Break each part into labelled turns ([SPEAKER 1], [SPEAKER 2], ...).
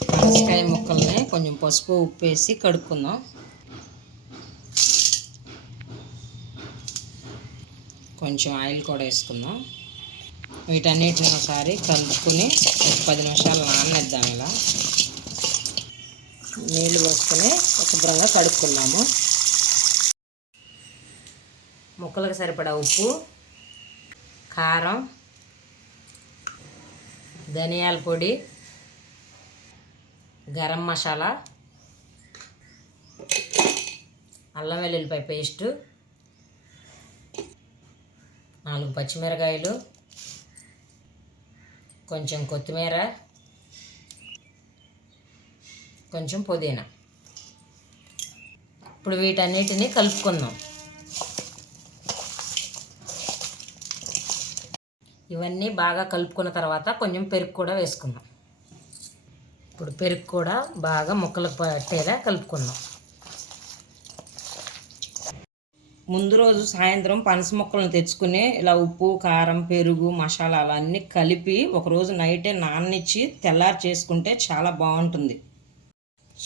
[SPEAKER 1] పనసకాయ ముక్కల్ని కొంచెం పసుపు ఉప్పు వేసి కడుక్కుందాం. కొంచెం ఆయిల్ కూడా వేసుకుందాం. వీటన్నిటిని ఒకసారి కలుపుకుని ఒక పది నిమిషాలు నానేద్దాం ఇలా. నీళ్ళు పోసుకుని శుభ్రంగా కడుక్కున్నాము ముక్కలకు సరిపడా ఉప్పు కారం ధనియాల పొడి గరం మసాలా అల్లం వెల్లుల్లిపాయ పేస్టు నాలుగు పచ్చిమిరకాయలు కొంచెం కొత్తిమీర కొంచెం పుదీనా. ఇప్పుడు వీటన్నిటిని కలుపుకుందాం. ఇవన్నీ బాగా కలుపుకున్న తర్వాత కొంచెం పెరుగు కూడా వేసుకుందాం. ఇప్పుడు పెరుగు కూడా బాగా ముక్కలకు పట్టేలా కలుపుకుందాం. ముందు రోజు సాయంత్రం పనస ముక్కలను తెచ్చుకుని ఇలా ఉప్పు కారం పెరుగు మసాలాలు అన్నీ కలిపి ఒకరోజు నైటే నాననిచ్చి తెల్లారి చేసుకుంటే చాలా బాగుంటుంది.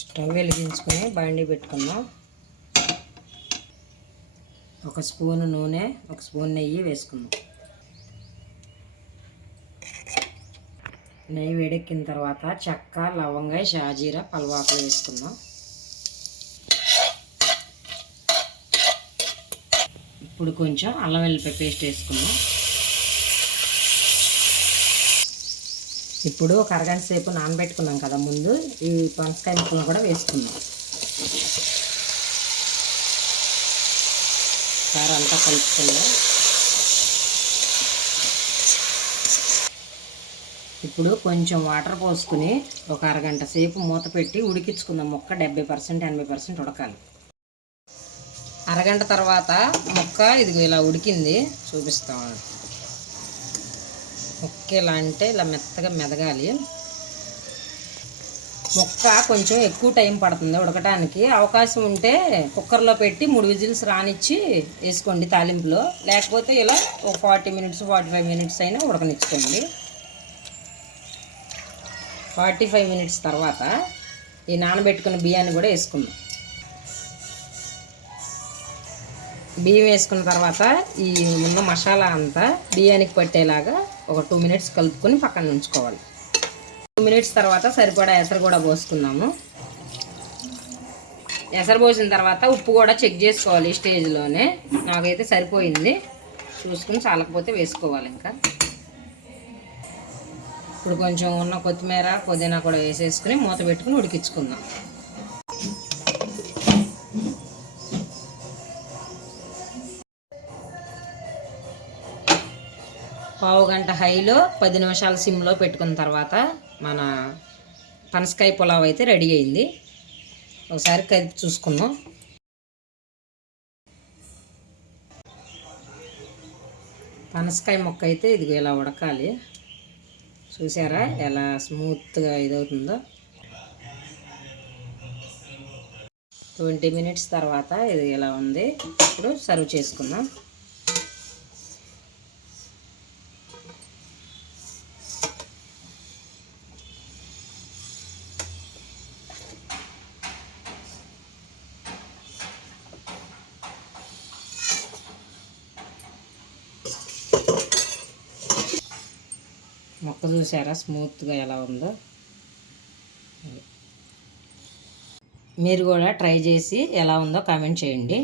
[SPEAKER 1] స్టవ్ వెలిగించుకొని బండి పెట్టుకుందాం. ఒక స్పూను నూనె ఒక స్పూన్ నెయ్యి వేసుకుందాం. నెయ్యి వేడెక్కిన తర్వాత చెక్క లవంగా షాజీరా పల్వాకులు వేసుకుందాం. ఇప్పుడు కొంచెం అల్లం వెల్లిపాయ పేస్ట్ వేసుకుందాం. ఇప్పుడు ఒక అరగంట సేపు నానబెట్టుకున్నాం కదా ముందు ఈ పనసకాయ ముక్కలను కూడా వేసుకుందాం. సార్ అంతా కలుపుకుందాం. ఇప్పుడు కొంచెం వాటర్ పోసుకుని ఒక అరగంట సేపు మూత పెట్టి ఉడికించుకుందాం. మొక్క డెబ్బై పర్సెంట్ ఎనభై పర్సెంట్ ఉడకాలి. అరగంట తర్వాత మొక్క ఇది ఇలా ఉడికింది. చూపిస్తాం మొక్క ఇలా అంటే ఇలా మెత్తగా మెదగాలి. మొక్క కొంచెం ఎక్కువ టైం పడుతుంది ఉడకటానికి. అవకాశం ఉంటే కుక్కర్లో పెట్టి మూడు విజిల్స్ రానిచ్చి వేసుకోండి తాలింపులో. లేకపోతే ఇలా ఒక forty minutes forty five minutes అయినా ఉడకనిచ్చుకోండి. ఫార్టీ ఫైవ్ మినిట్స్ తర్వాత ఈ నానబెట్టుకున్న బియ్యాన్ని కూడా వేసుకుందాం. బియ్యం వేసుకున్న తర్వాత ఈ ఉన్న మసాలా అంతా బియ్యానికి పట్టేలాగా ఒక టూ మినిట్స్ కలుపుకొని పక్కన ఉంచుకోవాలి. టూ మినిట్స్ తర్వాత సరిపడా ఎసరు కూడా పోసుకున్నాము. ఎసరు పోసిన తర్వాత ఉప్పు కూడా చెక్ చేసుకోవాలి ఈ స్టేజ్లోనే. నాకైతే సరిపోయింది. చూసుకుని చాలకపోతే వేసుకోవాలి ఇంకా. ఇప్పుడు కొంచెం ఉన్న కొత్తిమీర పుదీనా కూడా వేసేసుకుని మూత పెట్టుకుని ఉడికించుకుందాం. పావు గంట హైలో పది నిమిషాల సిమ్లో పెట్టుకున్న తర్వాత మన పనసకాయ పులావ్ అయితే రెడీ అయింది. ఒకసారి కలిపి చూసుకుందాం. పనసకాయ మొక్క అయితే ఇదిగో ఇలా ఉడకాలి. చూసారా? ఎలా స్మూత్గా ఇదవుతుందో. ట్వంటీ మినిట్స్ తర్వాత ఇది ఇలా ఉంది? ఇప్పుడు సర్వ్ చేసుకుందాం. మొక్క చూసారా? స్మూత్గా ఎలా ఉందో. మీరు కూడా ట్రై చేసి ఎలా ఉందో కామెంట్ చేయండి.